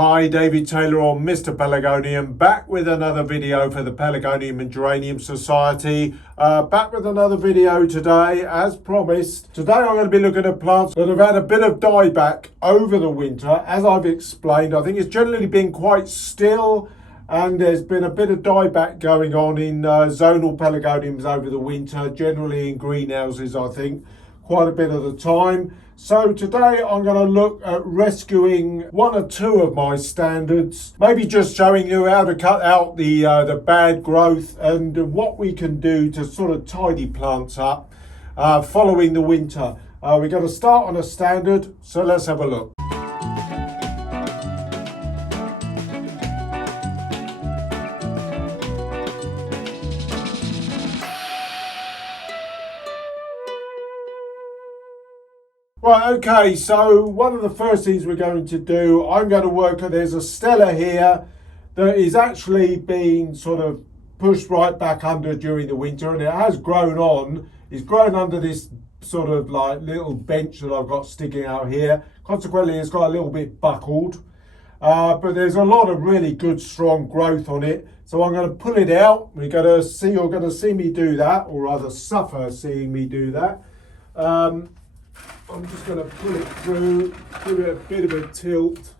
Hi, David Taylor on Mr Pelargonium, back with another video for the Pelargonium and Geranium Society. Back with another video today, as promised. Today I'm going to be looking at plants that have had a bit of dieback over the winter. As I've explained, I think it's generally been quite still and there's been a bit of dieback going on in zonal pelargoniums over the winter, generally in greenhouses, I think, quite a bit of the time. So today I'm going to look at rescuing one or two of my standards, maybe just showing you how to cut out the bad growth and what we can do to sort of tidy plants up following the winter. We're going to start on a standard, so let's have a look. Right, okay, so one of the first things we're going to do, I'm going to work on, there's a Stella here that is actually being sort of pushed right back under during the winter, and it has grown on. It's grown under this sort of like little bench that I've got sticking out here. Consequently, it's got a little bit buckled, but there's a lot of really good strong growth on it. So I'm going to pull it out. You're going to see me do that, or rather suffer seeing me do that. I'm just going to pull it through, give it a bit of a tilt,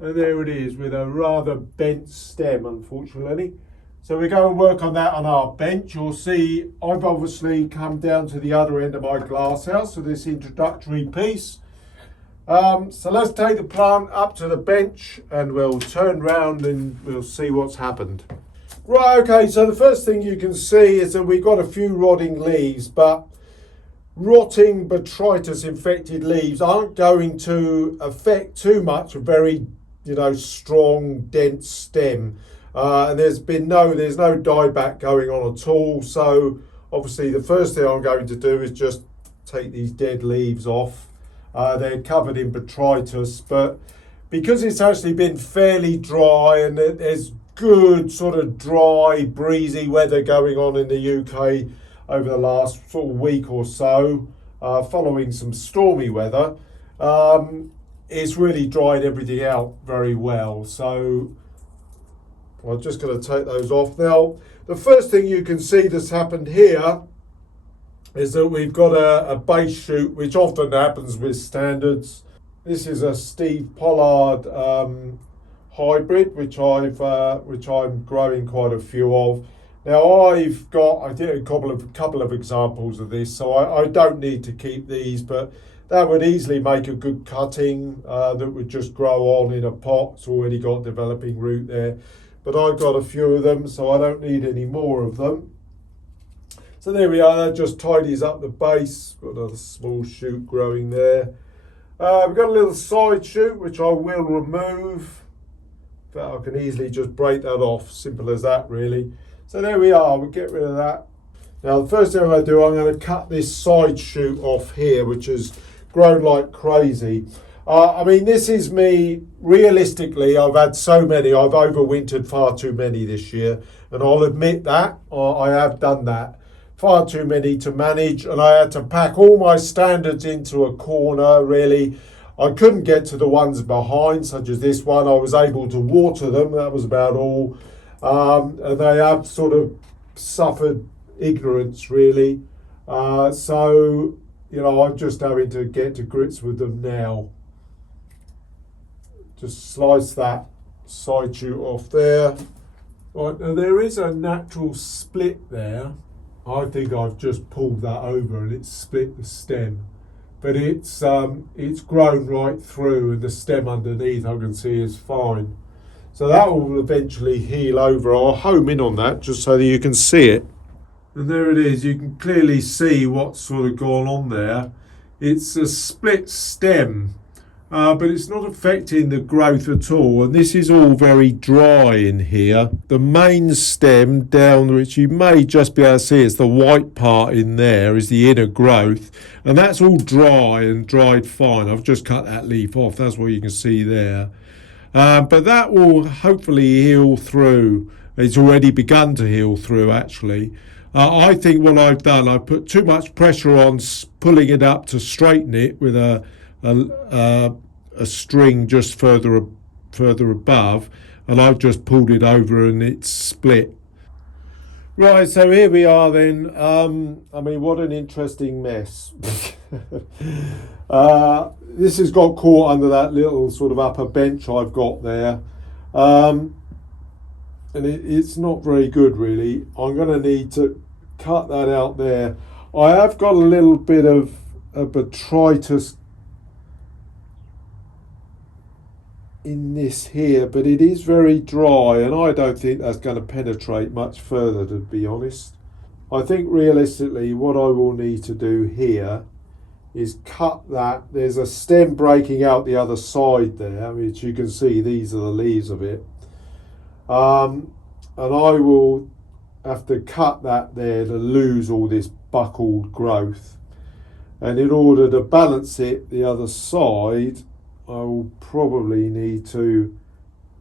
and there it is with a rather bent stem, unfortunately. So we go and work on that on our bench. You'll see I've obviously come down to the other end of my glasshouse for this introductory piece. So let's take the plant up to the bench and we'll turn round and we'll see what's happened. Right, okay, so the first thing you can see is that we've got a few rotting leaves, but rotting botrytis infected leaves aren't going to affect too much a very strong dense stem, and there's no dieback going on at all. So obviously the first thing I'm going to do is just take these dead leaves off. They're covered in botrytis, but because it's actually been fairly dry and there's good sort of dry breezy weather going on in the UK over the last sort of week or so, following some stormy weather, it's really dried everything out very well. So I'm just going to take those off. Now, the first thing you can see that's happened here is that we've got a base shoot, which often happens with standards. This is a Steve Pollard hybrid, which I'm growing quite a few of. Now I did a couple of examples of this, so I don't need to keep these, but that would easily make a good cutting that would just grow on in a pot. It's already got developing root there, but I've got a few of them, so I don't need any more of them. So there we are, that just tidies up the base. Got another small shoot growing there. We've got a little side shoot, which I will remove. In fact, I can easily just break that off, simple as that really. So there we are, we'll get rid of that. Now the first thing I'm going to do, I'm going to cut this side shoot off here, which has grown like crazy. I mean, this is me, realistically, I've had so many, I've overwintered far too many this year, and I'll admit that, I have done that. Far too many to manage, and I had to pack all my standards into a corner, really. I couldn't get to the ones behind, such as this one. I was able to water them, that was about all. And they have sort of suffered ignorance, really. So, I'm just having to get to grips with them now. Just slice that side shoot off there. Right, now there is a natural split there. I think I've just pulled that over and it's split the stem. But it's grown right through, and the stem underneath I can see is fine. So that will eventually heal over. I'll home in on that just so that you can see it. And there it is. You can clearly see what's sort of gone on there. It's a split stem, but it's not affecting the growth at all. And this is all very dry in here. The main stem down, which you may just be able to see, it's the white part in there, is the inner growth. And that's all dry and dried fine. I've just cut that leaf off. That's what you can see there. But that will hopefully heal through. It's already begun to heal through, actually. I think what I've done, I've put too much pressure on pulling it up to straighten it with a string just further further above, and I've just pulled it over and it's split. Right, so here we are then. I mean, what an interesting mess. This has got caught under that little sort of upper bench I've got there. And it's not very good, really. I'm going to need to cut that out there. I have got a little bit of botrytis in this here, but it is very dry, and I don't think that's going to penetrate much further, to be honest. I think realistically what I will need to do here is cut that. There's a stem breaking out the other side there, which you can see, these are the leaves of it. And I will have to cut that there to lose all this buckled growth. And in order to balance it the other side, I will probably need to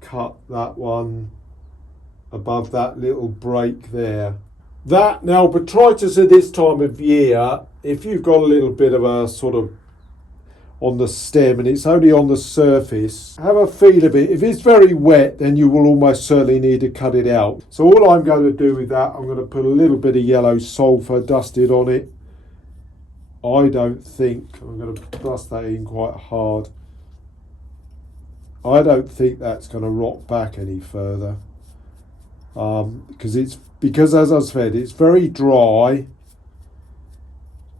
cut that one above that little break there. That, now, botrytis at this time of year, if you've got a little bit of a sort of on the stem and it's only on the surface, have a feel of it. If it's very wet, then you will almost certainly need to cut it out. So all I'm going to do with that, I'm going to put a little bit of yellow sulphur dusted on it. I don't think, I'm going to dust that in quite hard. I don't think that's going to rot back any further. Because as I said, it's very dry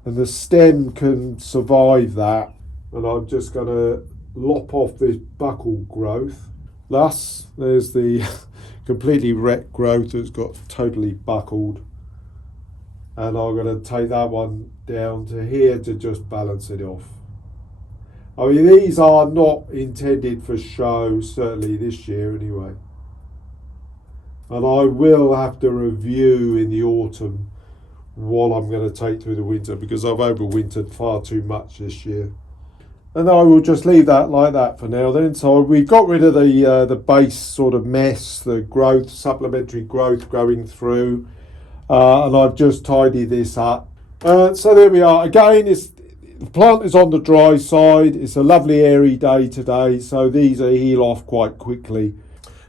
and the stem can survive that. And I'm just going to lop off this buckle growth. Thus, there's the completely wrecked growth that's got totally buckled. And I'm going to take that one down to here to just balance it off. I mean, these are not intended for show, certainly this year anyway. And I will have to review in the autumn what I'm going to take through the winter, because I've overwintered far too much this year. And I will just leave that like that for now then. So we got rid of the base sort of mess, the growth, supplementary growth growing through. And I've just tidied this up. So there we are. Again, the plant is on the dry side. It's a lovely airy day today, so these will heal off quite quickly.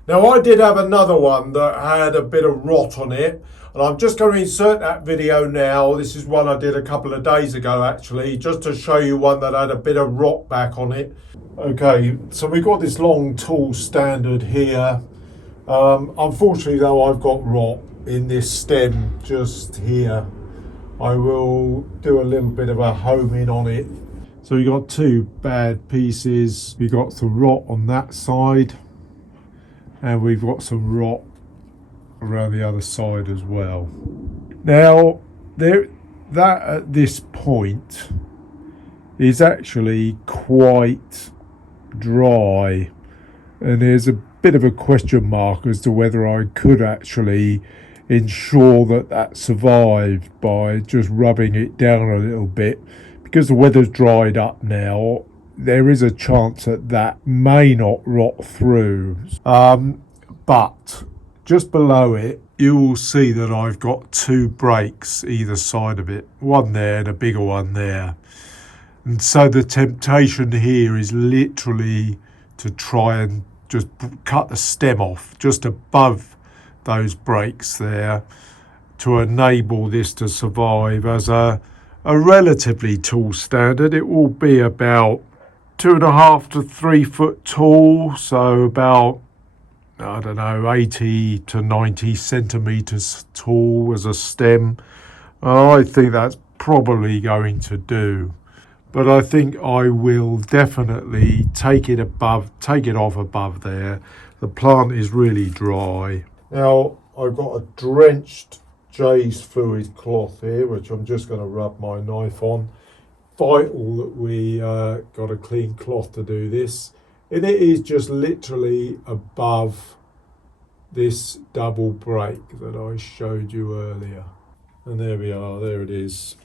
Now, I did have another one that had a bit of rot on it, and I'm just going to insert that video now. This is one I did a couple of days ago, actually, just to show you one that had a bit of rot back on it. Okay, so we've got this long tool standard here. Unfortunately, though, I've got rot in this stem just here. I will do a little bit of a home in on it. So we got two bad pieces. We got some rot on that side, and we've got some rot around the other side as well. Now, that at this point is actually quite dry, and there's a bit of a question mark as to whether I could actually ensure that survived by just rubbing it down a little bit. Because the weather's dried up now, there is a chance that may not rot through. But just below it, you will see that I've got two breaks either side of it, one there and a bigger one there. And so the temptation here is literally to try and just cut the stem off just above those breaks there to enable this to survive as a relatively tall standard. It will be about 2.5 to 3 foot tall, so about, I don't know, 80 to 90 centimetres tall as a stem. I think that's probably going to do. But I think I will definitely take it off above there. The plant is really dry. Now, I've got a drenched Jay's fluid cloth here, which I'm just going to rub my knife on. Vital that we got a clean cloth to do this. And it is just literally above this double break that I showed you earlier. And there we are, there it is.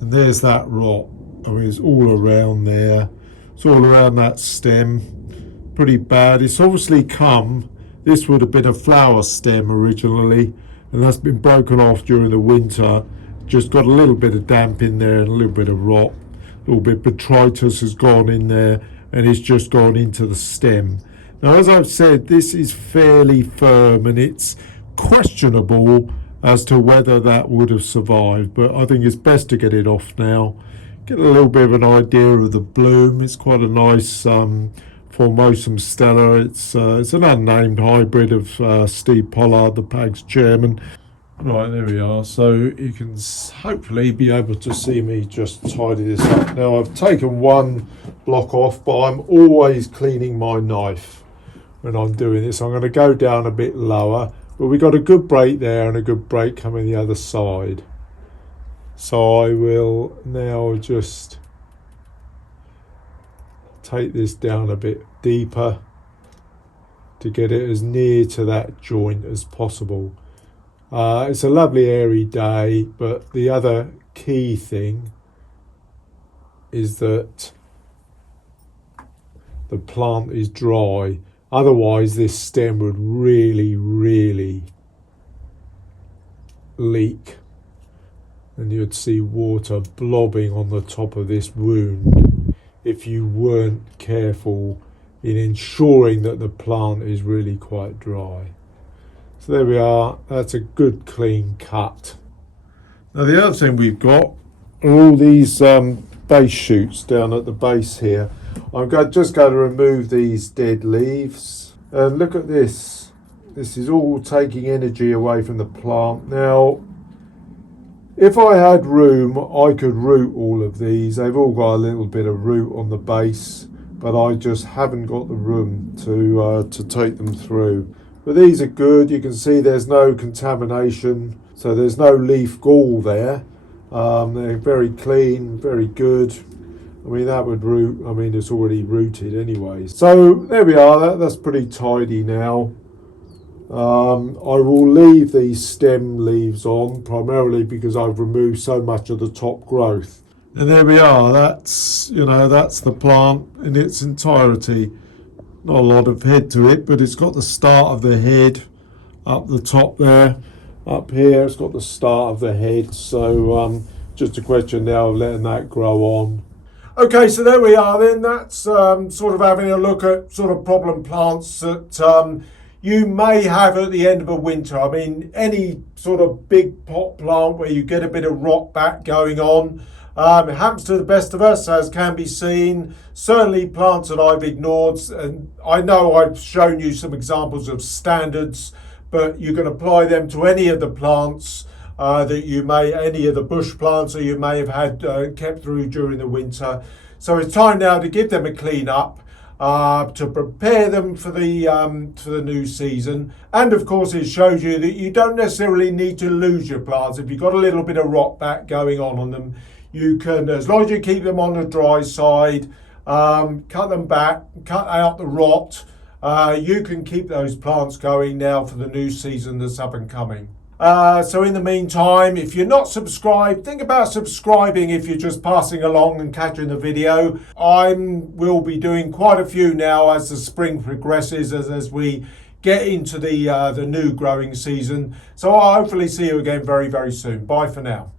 And there's that rot. I mean, it's all around there. It's all around that stem. Pretty bad. It's obviously this would have been a flower stem originally, and that's been broken off during the winter. Just got a little bit of damp in there and a little bit of rot. A little bit of botrytis has gone in there, and it's just gone into the stem. Now, as I've said, this is fairly firm and it's questionable as to whether that would have survived, but I think it's best to get it off now. Get a little bit of an idea of the bloom. It's quite a nice Formosum stella. It's an unnamed hybrid of Steve Pollard, the PAG's chairman. Right, there we are. So you can hopefully be able to see me just tidy this up. Now, I've taken one block off, but I'm always cleaning my knife when I'm doing this. I'm going to go down a bit lower, but we've got a good break there and a good break coming the other side. So I will now just take this down a bit deeper to get it as near to that joint as possible. It's a lovely airy day, but the other key thing is that the plant is dry. Otherwise, this stem would really, really leak, and you'd see water blobbing on the top of this wound if you weren't careful in ensuring that the plant is really quite dry. So there we are, that's a good clean cut. Now the other thing we've got are all these base shoots down at the base here. I'm just going to remove these dead leaves. And look at this. This is all taking energy away from the plant. Now, if I had room, I could root all of these. They've all got a little bit of root on the base, but I just haven't got the room to take them through. But these are good. You can see there's no contamination, so there's no leaf gall there. They're very clean, very good. I mean, that would root. I mean, it's already rooted anyway. So there we are. That's pretty tidy now. I will leave these stem leaves on primarily because I've removed so much of the top growth. And there we are. That's the plant in its entirety. Not a lot of head to it, but it's got the start of the head up the top there. Up here, it's got the start of the head. So just a question now of letting that grow on. Okay, so there we are then. That's sort of having a look at sort of problem plants that you may have at the end of a winter. I mean, any sort of big pot plant where you get a bit of rot back going on. It happens to the best of us, as can be seen. Certainly plants that I've ignored, and I know I've shown you some examples of standards, but you can apply them to any of the plants any of the bush plants that you may have had kept through during the winter. So it's time now to give them a clean up, to prepare them for the new season. And of course, it shows you that you don't necessarily need to lose your plants. If you've got a little bit of rot back going on them, you can, as long as you keep them on the dry side, cut them back, cut out the rot, you can keep those plants going now for the new season that's up and coming. So in the meantime, if you're not subscribed, think about subscribing if you're just passing along and catching the video. I will be doing quite a few now as the spring progresses, as we get into the new growing season. So I'll hopefully see you again very, very soon. Bye for now.